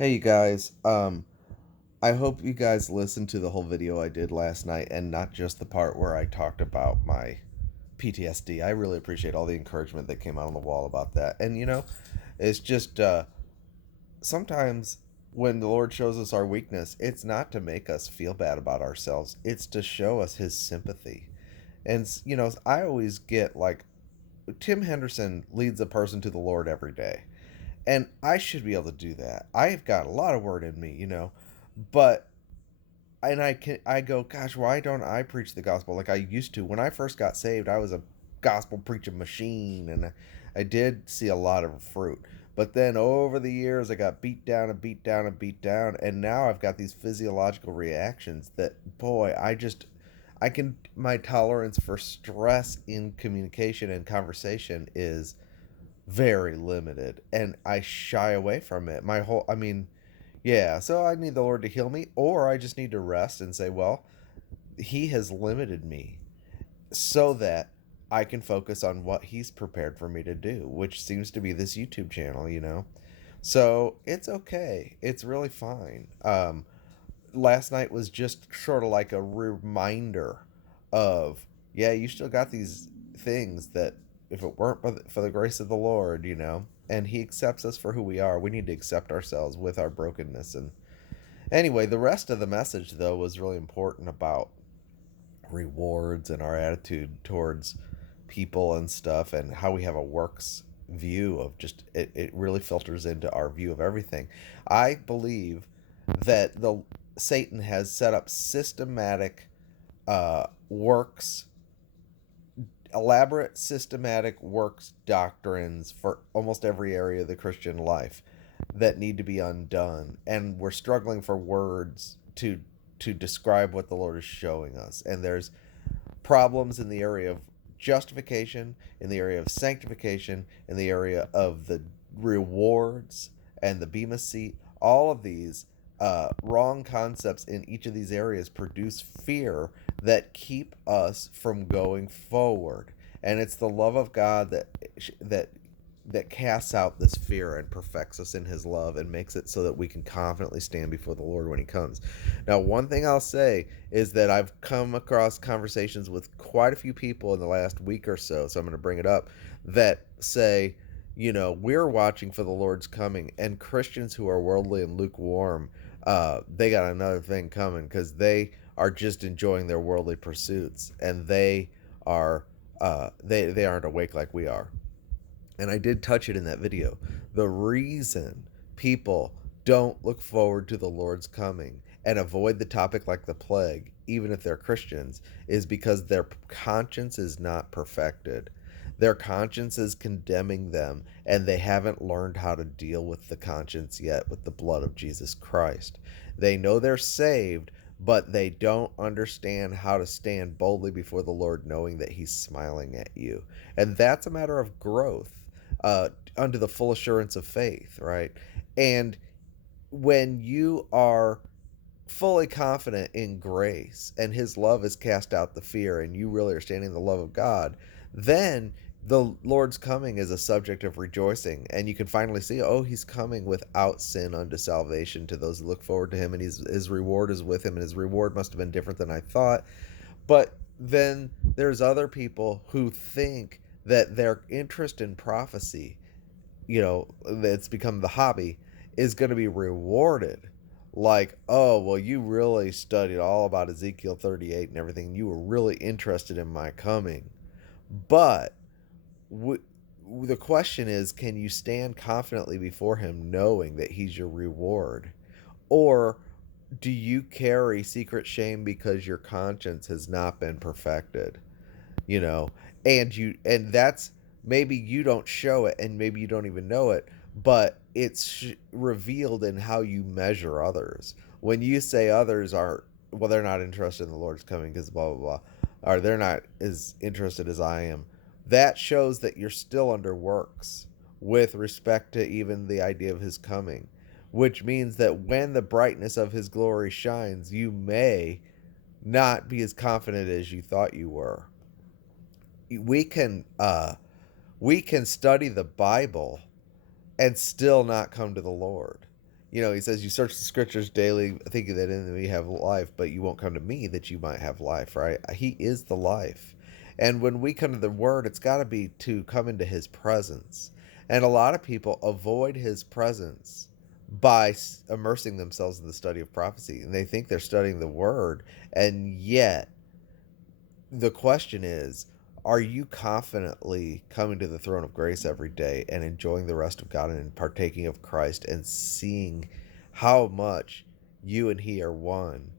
Hey you guys, I hope you guys listened to the whole video I did last night and not just the part where I talked about my PTSD. I really appreciate all the encouragement that came out on the wall about that. And it's just sometimes when the Lord shows us our weakness, it's not to make us feel bad about ourselves, it's to show us His sympathy. And, I always get like Tim Henderson leads a person to the Lord every day. And I should be able to do that. I've got a lot of word in me, but I go, gosh, why don't I preach the gospel like I used to? When I first got saved, I was a gospel preaching machine, and I did see a lot of fruit. But then over the years, I got beat down and beat down and beat down, and now I've got these physiological reactions that, boy, I can, my tolerance for stress in communication and conversation is very limited, and I shy away from it. I mean, yeah, so I need the Lord to heal me, or I just need to rest and say, well, He has limited me so that I can focus on what He's prepared for me to do, which seems to be this YouTube channel. So it's okay. It's really fine. Last night was just sort of like a reminder of, yeah, you still got these things that if it weren't for the grace of the Lord, and He accepts us for who we are, we need to accept ourselves with our brokenness. And anyway, the rest of the message, though, was really important about rewards and our attitude towards people and stuff, and how we have a works view of just it really filters into our view of everything. I believe that the Satan has set up systematic works, elaborate systematic works doctrines for almost every area of the Christian life that need to be undone, and we're struggling for words to describe what the Lord is showing us. And there's problems in the area of justification, in the area of sanctification, in the area of the rewards and the Bema seat. All of these wrong concepts in each of these areas produce fear that keep us from going forward. And it's the love of God that that casts out this fear and perfects us in His love and makes it so that we can confidently stand before the Lord when He comes. Now, one thing I'll say is that I've come across conversations with quite a few people in the last week or so I'm going to bring it up, that say, we're watching for the Lord's coming, and Christians who are worldly and lukewarm, they got another thing coming, because they are just enjoying their worldly pursuits, and they are they aren't awake like we are. And I did touch it in that video. The reason people don't look forward to the Lord's coming and avoid the topic like the plague, even if they're Christians, is because their conscience is not perfected. Their conscience is condemning them, and they haven't learned how to deal with the conscience yet with the blood of Jesus Christ. They know they're saved, but they don't understand how to stand boldly before the Lord knowing that He's smiling at you. And that's a matter of growth, under the full assurance of faith, right? And when you are fully confident in grace and His love has cast out the fear, and you really are standing in the love of God, then the Lord's coming is a subject of rejoicing, and you can finally see, oh, He's coming without sin unto salvation to those who look forward to Him, and His reward is with Him, and His reward must have been different than I thought. But then there's other people who think that their interest in prophecy, that's become the hobby, is going to be rewarded. Like, oh, well, you really studied all about Ezekiel 38 and everything. You were really interested in my coming. But w- the question is, can you stand confidently before Him knowing that He's your reward? Or do you carry secret shame because your conscience has not been perfected? you know and that's, maybe you don't show it, and maybe you don't even know it, but it's revealed in how you measure others. When you say others are, well, they're not interested in the Lord's coming because blah blah blah, or they're not as interested as I am, that shows that you're still under works with respect to even the idea of His coming, which means that when the brightness of His glory shines, you may not be as confident as you thought you were. We can study the Bible and still not come to the Lord. He says, you search the scriptures daily, thinking that in them you have life, but you won't come to me that you might have life, right? He is the life. And when we come to the Word, it's got to be to come into His presence. And a lot of people avoid His presence by immersing themselves in the study of prophecy. And they think they're studying the Word. And yet, the question is, are you confidently coming to the throne of grace every day and enjoying the rest of God and partaking of Christ and seeing how much you and He are one?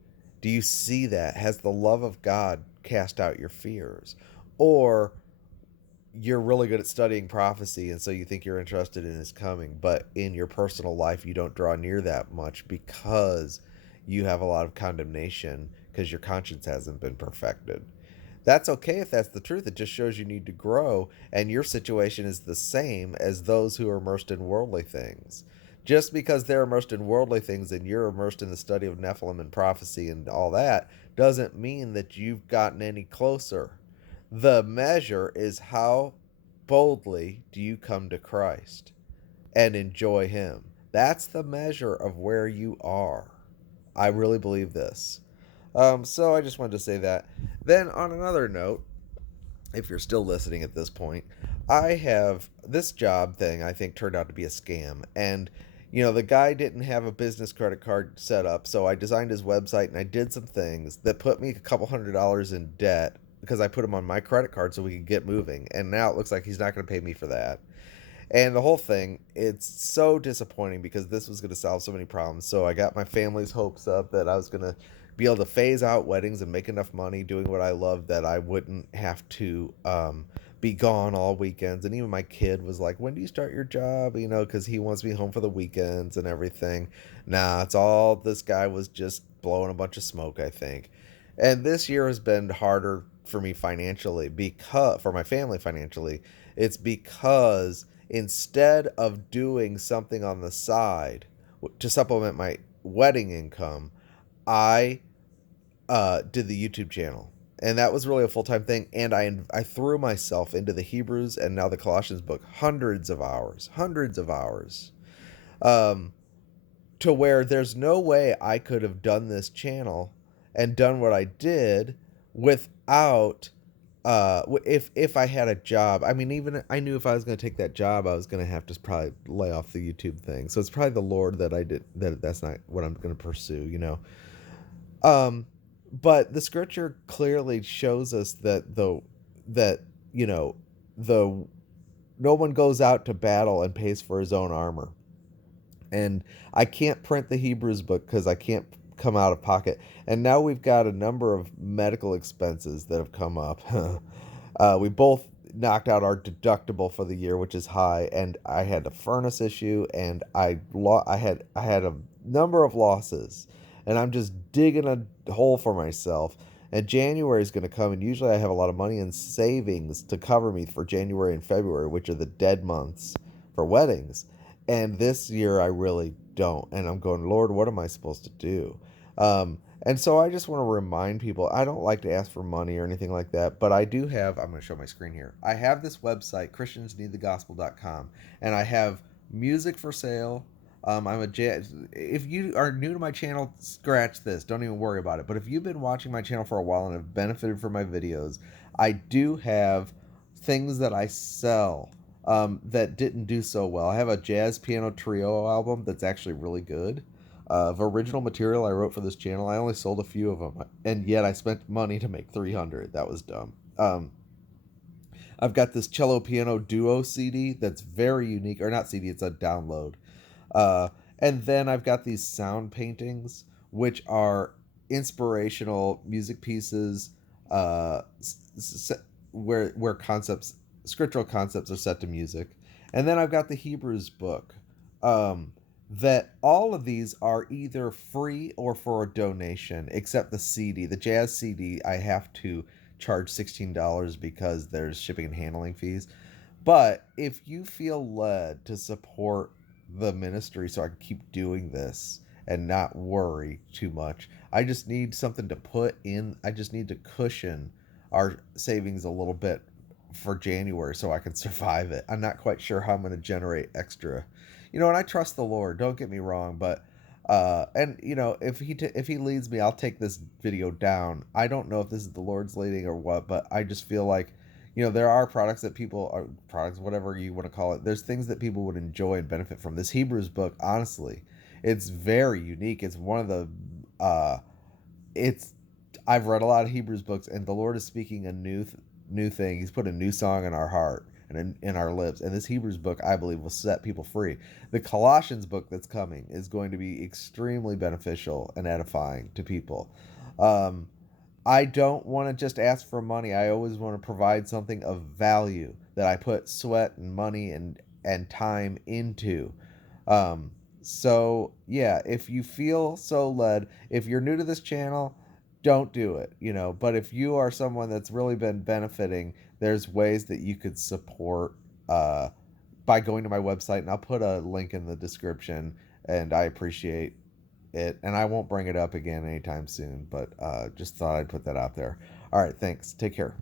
Do you see that? Has the love of God cast out your fears? Or you're really good at studying prophecy and so you think you're interested in His coming, but in your personal life you don't draw near that much because you have a lot of condemnation because your conscience hasn't been perfected. That's okay if that's the truth. It just shows you need to grow, and your situation is the same as those who are immersed in worldly things. Just because they're immersed in worldly things and you're immersed in the study of Nephilim and prophecy and all that doesn't mean that you've gotten any closer. The measure is how boldly do you come to Christ and enjoy Him. That's the measure of where you are. I really believe this. So I just wanted to say that. Then, on another note, if you're still listening at this point, I have this job thing I think turned out to be a scam. And, the guy didn't have a business credit card set up, so I designed his website and I did some things that put me a couple $100s in debt because I put him on my credit card so we could get moving. And now it looks like he's not going to pay me for that. And the whole thing, it's so disappointing because this was going to solve so many problems. So I got my family's hopes up that I was going to be able to phase out weddings and make enough money doing what I love that I wouldn't have to be gone all weekends. And even my kid was like, when do you start your job? Because he wants me home for the weekends and everything. Nah, it's all this guy was just blowing a bunch of smoke, I think. And this year has been harder for me financially because for my family financially. It's because instead of doing something on the side to supplement my wedding income, I did the YouTube channel. And that was really a full-time thing. And I threw myself into the Hebrews and now the Colossians book, hundreds of hours, um, to where there's no way I could have done this channel and done what I did without if I had a job. I mean, even I knew if I was going to take that job, I was going to have to probably lay off the YouTube thing. So it's probably the Lord that I did that's not what I'm going to pursue. Um, but the scripture clearly shows us that the no one goes out to battle and pays for his own armor. And I can't print the Hebrews book because I can't come out of pocket. And now we've got a number of medical expenses that have come up. We both knocked out our deductible for the year, which is high, and I had a furnace issue, and I had a number of losses, and I'm just digging a hole for myself. And January is going to come, and usually I have a lot of money in savings to cover me for January and February, which are the dead months for weddings. And this year I really don't. And I'm going, Lord, what am I supposed to do? And so I just want to remind people, I don't like to ask for money or anything like that, but I do have, I'm going to show my screen here. I have this website, ChristiansNeedTheGospel.com, and I have music for sale. If you are new to my channel, scratch this. Don't even worry about it. But if you've been watching my channel for a while and have benefited from my videos, I do have things that I sell that didn't do so well. I have a jazz piano trio album that's actually really good. Of original material I wrote for this channel, I only sold a few of them, and yet I spent money to make 300. That was dumb. I've got this cello piano duo CD that's very unique, or not CD, it's a download. And then I've got these sound paintings, which are inspirational music pieces, where scriptural concepts are set to music. And then I've got the Hebrews book. That all of these are either free or for a donation, except the CD. The jazz CD, I have to charge $16 because there's shipping and handling fees. But if you feel led to support the ministry so I can keep doing this and not worry too much, I just need something to put in. I just need to cushion our savings a little bit for January so I can survive it. I'm not quite sure how I'm going to generate extra, And I trust the Lord. Don't get me wrong, but and if he leads me, I'll take this video down. I don't know if this is the Lord's leading or what, but I just feel like there are products that people are products, whatever you want to call it. There's things that people would enjoy and benefit from. This Hebrews book, honestly, it's very unique. It's one of the it's I've read a lot of Hebrews books, and the Lord is speaking a new thing. He's put a new song in our heart and in our lips. And this Hebrews book, I believe, will set people free. The Colossians book that's coming is going to be extremely beneficial and edifying to people. Um, I don't want to just ask for money. I always want to provide something of value that I put sweat and money and time into. So yeah, if you feel so led, if you're new to this channel, don't do it. But if you are someone that's really been benefiting, there's ways that you could support uh, by going to my website, and I'll put a link in the description. And I appreciate it, and I won't bring it up again anytime soon. But just thought I'd put that out there. All right, thanks. Take care.